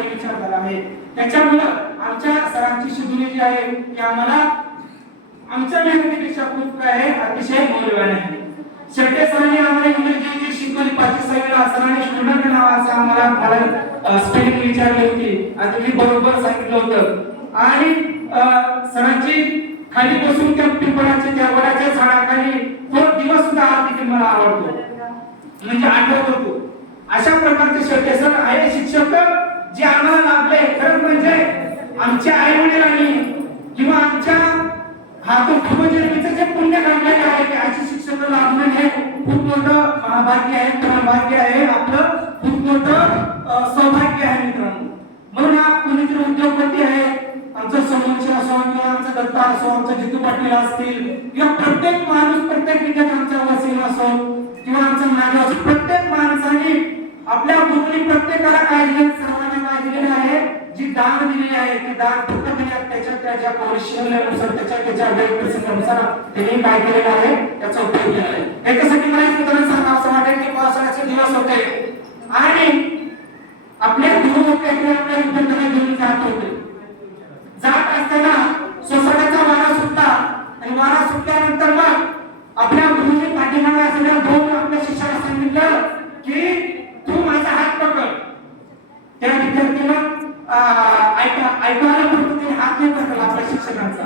विचार आहे. त्याच्यामुळे आमच्या सरांची शिकवणी जी आहे की आम्हाला आमच्या मेहनतीपेक्षा खूप काय आहे अतिशय मौल्यवान आहे. शेवटे सरांनी आम्हाला इंग्रजी जी शिकवली 5वी ला सरांनी स्टुडंट नावाचा आम्हाला स्पेलिंग विचारली होती आणि तुम्ही बरोबर सांगितलं होतं. आणि सरांची खाली बसून त्या पिंपळाच्या त्या वडाच्या झाडाखाली तो दिवस सुद्धा आज मला आवडतो, म्हणजे आठवत होतो. अशा प्रकारचे शेवटे सर आहे शिक्षक जे आम्हाला लाभले. खरं म्हणजे आमच्या आई वडिलांनी किंवा आमच्या हातून पूर्वजन्मीचं जे पुण्य काढलेले आहे ते अशी शिक्षक लाभणं हे खूप मोठं भाग्य आहे, भाग्य आहे, आपलं खूप मोठं सौभाग्य आहे मित्रांनो. म्हणून हा पुण्यातील उद्योगपती आहे आमचा समोरचे असो किंवा आमचा दत्ता असो, आमचा जितू पाटील असतील किंवा प्रत्येक माणूस प्रत्येक विद्यार्थी आमचा वसीम असो किंवा आमचा नागा असो, प्रत्येक माणसाने आपल्या गुरुनी प्रत्येकाला काय दिलं, सर्वांना काय दिलेलं आहे, जी दान दिलेली आहे ती दान पूर्णपणे त्याच्या कौशल्यानुसार त्याच्या गैरप्रसंगानुसार त्यांनी काय केलेलं आहे त्याचा उपयोग केला आहे. याच्यासाठी मला एक उदाहरण सांगा असं वाटेल की पावसाळ्याचे दिवस होते आणि आपले गुरु होते आपल्या विद्यार्थ्यांना घेऊन जात होते. जात असताना सोसाट्याचा वारा सुटला आणि वारा सुटल्यानंतर मग आपल्या गुरुने पाठीमागे असलेल्या दोन आपल्या शिष्याला सांगितलं की तू माझा हात पकड. त्या विद्यार्थ्याला ऐकायला म्हणतो ते हात नाही पकडला आपल्या शिक्षकांचा.